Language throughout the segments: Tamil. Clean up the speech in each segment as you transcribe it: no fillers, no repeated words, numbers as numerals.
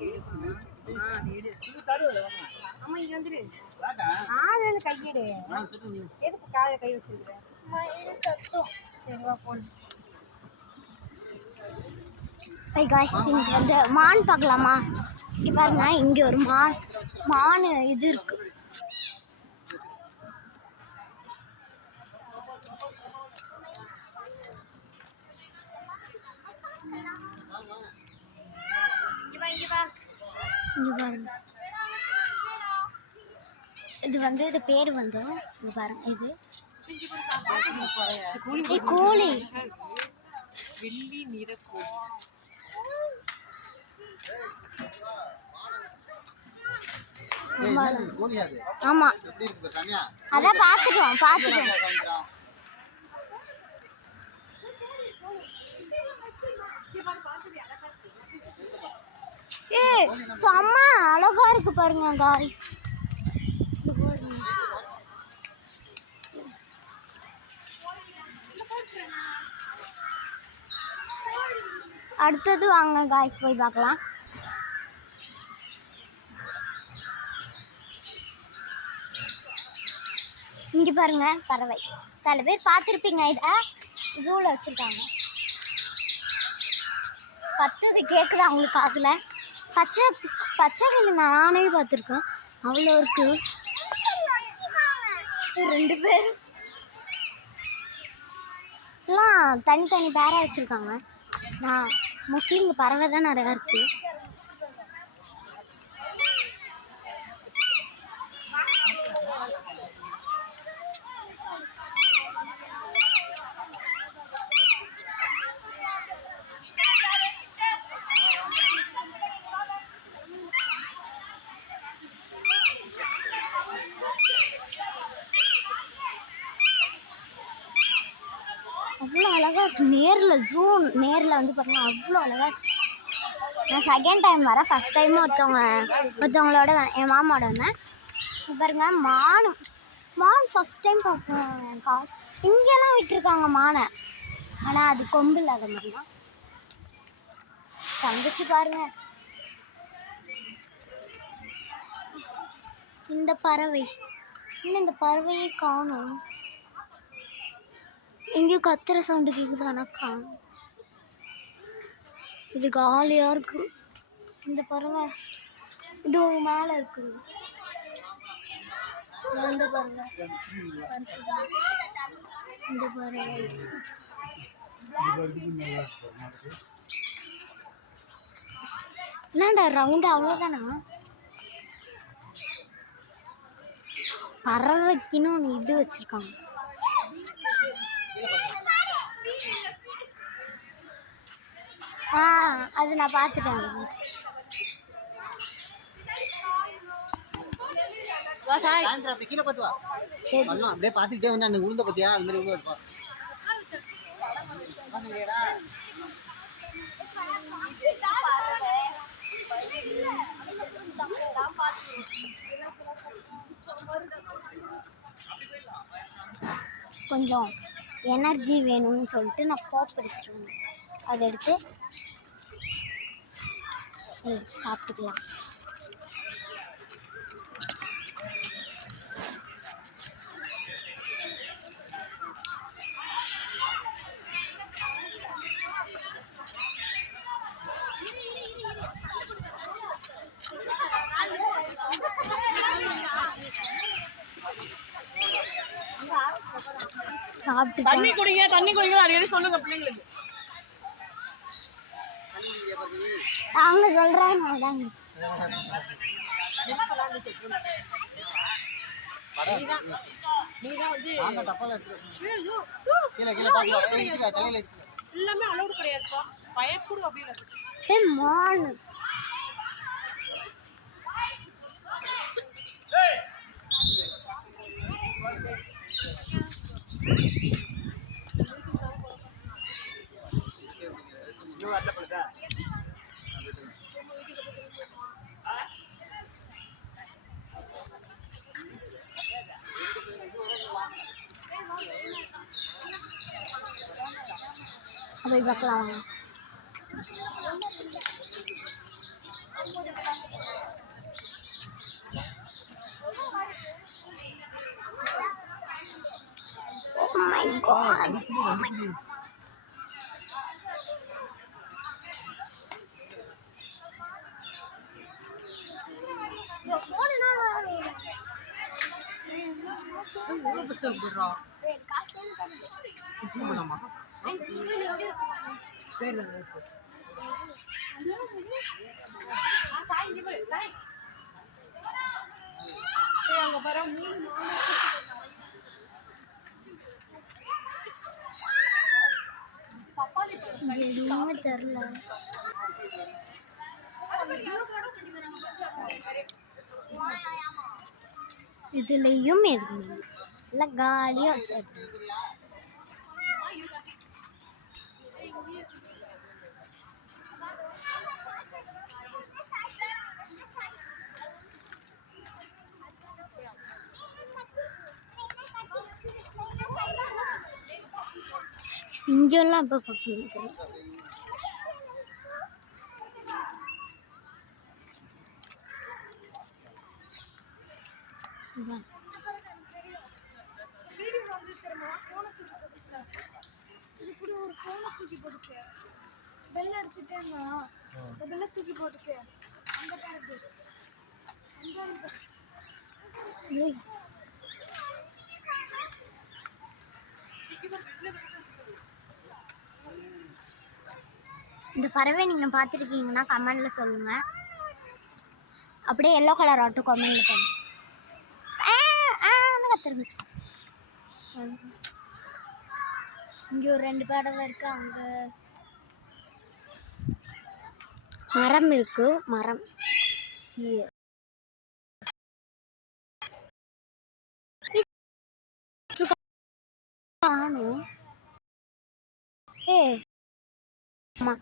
இங்க வந்து மான் பார்க்கலாமா? இங்க பாருங்க, இங்க ஒரு மான் இது இருக்கு. இங்க பாருங்க, இது வந்து இது பேர் வந்து இங்க பாருங்க, இது கோழி, வெள்ளி நிற கோழி. ஆமா, அதான் பாத்துட்டோம். செம்ம அழகா இருக்கு பாருங்க காய்ஸ். அடுத்தது வாங்க காய்ஸ் போய் பார்க்கலாம். இங்க பாருங்க பறவை, சில பேர் பார்த்துருப்பீங்க, இதை ஜூல வச்சிருக்காங்க. கத்துது கேட்குது அவங்களுக்கு காதுல. பச்சை கிளி நானே பார்த்துருக்கேன், அவ்வளோ இருக்கு. 2 பேர் எல்லாம் தனித்தனி பேராக வச்சுருக்காங்க. நான் மோஸ்ட்லி இங்கே பறவை தான் நிறையா இருக்குது. அவ்வளோ அழகாக இருக்குது. நேரில் வந்து பார்த்தீங்கன்னா அவ்வளோ அழகாக இருக்குது. நான் செகண்ட் டைம் வரேன். ஃபஸ்ட் டைம் ஒருத்தவங்களோட என் மாமாவோட வந்தேன். பாருங்க மான் ஃபஸ்ட் டைம் பார்ப்பேன். இங்கெல்லாம் விட்டுருக்காங்க மானை, ஆனால் அது கொம்பு இல்லாத மாதிரி தான் தந்துச்சு பாருங்க. இந்த பறவை இன்னும் இந்த பறவையை காணும். எங்கேயும் கத்துற சவுண்டு கேட்குது, ஆனால் காணும். இது காலியாக இருக்கு. இந்த பறவை இது ஒரு மேலே இருக்கு. இந்த பறவை என்னடா ரவுண்டு அவ்வளோதானா? பறவைக்குன்னு ஒன்று இது வச்சிருக்காங்க. அது நான் பார்த்துட்டேன். கீழே பார்த்து வா, அப்படியே பார்த்துக்கிட்டே வந்து அந்த உளுந்த பத்தியா அது மாதிரி உள்ள இருப்பா. கொஞ்சம் எனர்ஜி வேணும்னு சொல்லிட்டு நான் பாப் எடுத்துருவேன். அதை எடுத்து சாப்பிட்டுக்கலாம். தண்ணி குடிங்க அடிக்கடி சொல்லுங்க பிள்ளைங்களுக்கு. அவங்க சொல்றாங்க. எல்லாமே அலௌட் கிடையாதுப்பா, பயப்படும் அப்படின்னு. போய் பார்க்கலாம். god. எவ்வளவு பெருசா இருக்கு பாருடா. குச்சி போலாமா? பேர் என்ன இருக்கு? அங்க பாரு 3 எதுவுமே தெரியல. இதுலயும் எதுவுமே இல்லை காலியா வச்சிருக்கு. சிங்கம்லாம் இப்போ பார்க்கணும். பெல் அடிச்சுட்டேன்னா பெல்ல தூக்கி போட்டுச்சு அந்த கார்டு இந்த பறவை நீங்கள் பார்த்துருக்கீங்கன்னா கமெண்டில் சொல்லுங்கள். அப்படியே எல்லோ கலர் ஆட்டும் கமெண்டில் பண்ணுங்க. கத்துருங்க. இங்கே ஒரு 2 பறவை இருக்கு. அங்கே மரம் இருக்கு. மரம் காணும். ஆமா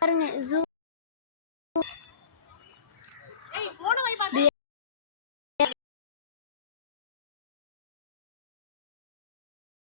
பாருங்க ஜூ